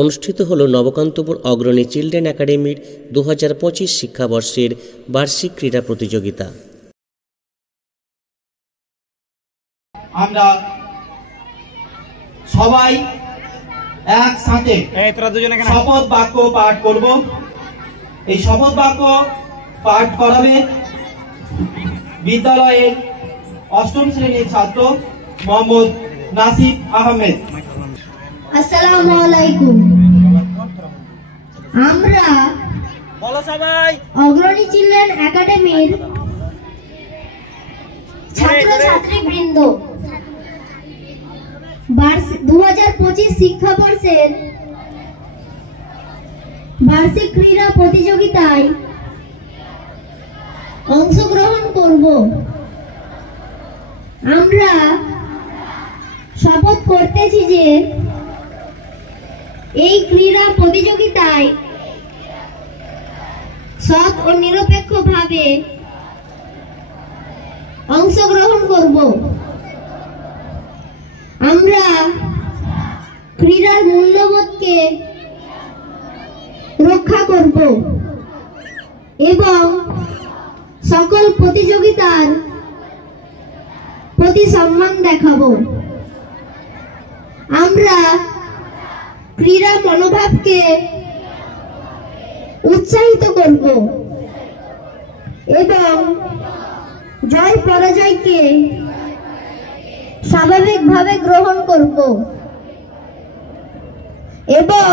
অনুষ্ঠিত হল নবকান্তপুর অগ্রণী চিলড্রেন একাডেমির 2025 শিক্ষাবর্ষের বার্ষিক ক্রীড়া প্রতিযোগিতা। আমরা সবাই একসাথে শপথ বাক্য পাঠ করব। এই শপথ বাক্য পাঠ করাবে বিদ্যালয়ের অষ্টম শ্রেণীর ছাত্র মোহাম্মদ নাসিব আহমেদ। আসসালামু আলাইকুম। আমরা অগ্রণী চিলড্রেন একাডেমির ছাত্রছাত্রীবৃন্দ 2025 শিক্ষাবর্ষের বার্ষিক ক্রীড়া প্রতিযোগিতায় অংশগ্রহণ করব। আমরা শপথ করতেছি যে এই ক্রীড়া প্রতিযোগিতায় সৎ ও নিরপেক্ষভাবে অংশগ্রহণ করব। আমরা ক্রীড়ার মূল্যবোধকে রক্ষা করব এবং সকল প্রতিযোগিতার প্রতি সম্মান দেখাবো। আমরা ক্রীড়া মনোভাবকে উৎসাহিত করব এবং জয় পরাজয়কে স্বাভাবিকভাবে গ্রহণ করব এবং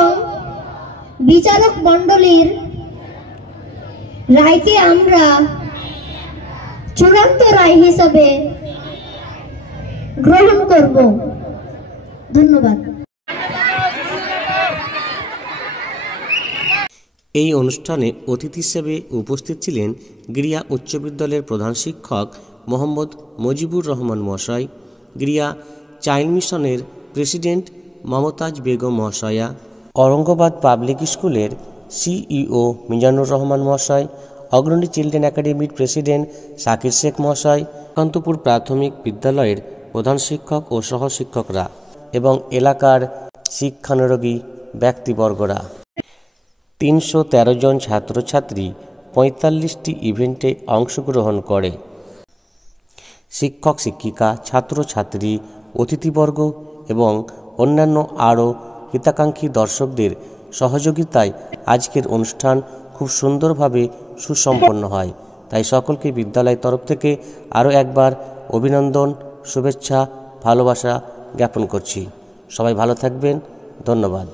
বিচারক মণ্ডলীর রায়কে আমরা চূড়ান্ত রায় হিসেবে গ্রহণ করব। ধন্যবাদ। এই অনুষ্ঠানে অতিথি হিসেবে উপস্থিত ছিলেন গৃহা উচ্চ বিদ্যালয়ের প্রধান শিক্ষক মোহাম্মদ মুজিবুর রহমান মহাশয়, গৃহা চাইল্ড মিশনের প্রেসিডেন্ট মমতাজ বেগম মহাশয়া, औरंगाबाद পাবলিক স্কুলের সিইও মিজানুর রহমান মহাশয়, অগ্রণী চিলড্রেন একাডেমির প্রেসিডেন্ট শাকির শেখ মহাশয়, কান্তপুর প্রাথমিক বিদ্যালয়ের প্রধান শিক্ষক ও সহশিক্ষকরা এবং এলাকার শিক্ষানুরাগী ব্যক্তিবর্গরা। 313 জন ছাত্রছাত্রী 45টি ইভেন্টে অংশগ্রহণ করে। শিক্ষক শিক্ষিকা, ছাত্রছাত্রী, অতিথিবর্গ এবং অন্যান্য আরও হিতাকাঙ্ক্ষী দর্শকদের সহযোগিতায় আজকের অনুষ্ঠান খুব সুন্দরভাবে সুসম্পন্ন হয়। তাই সকলকে বিদ্যালয়ের তরফ থেকে আরও একবার অভিনন্দন, শুভেচ্ছা, ভালোবাসা জ্ঞাপন করছি। সবাই ভালো থাকবেন। ধন্যবাদ।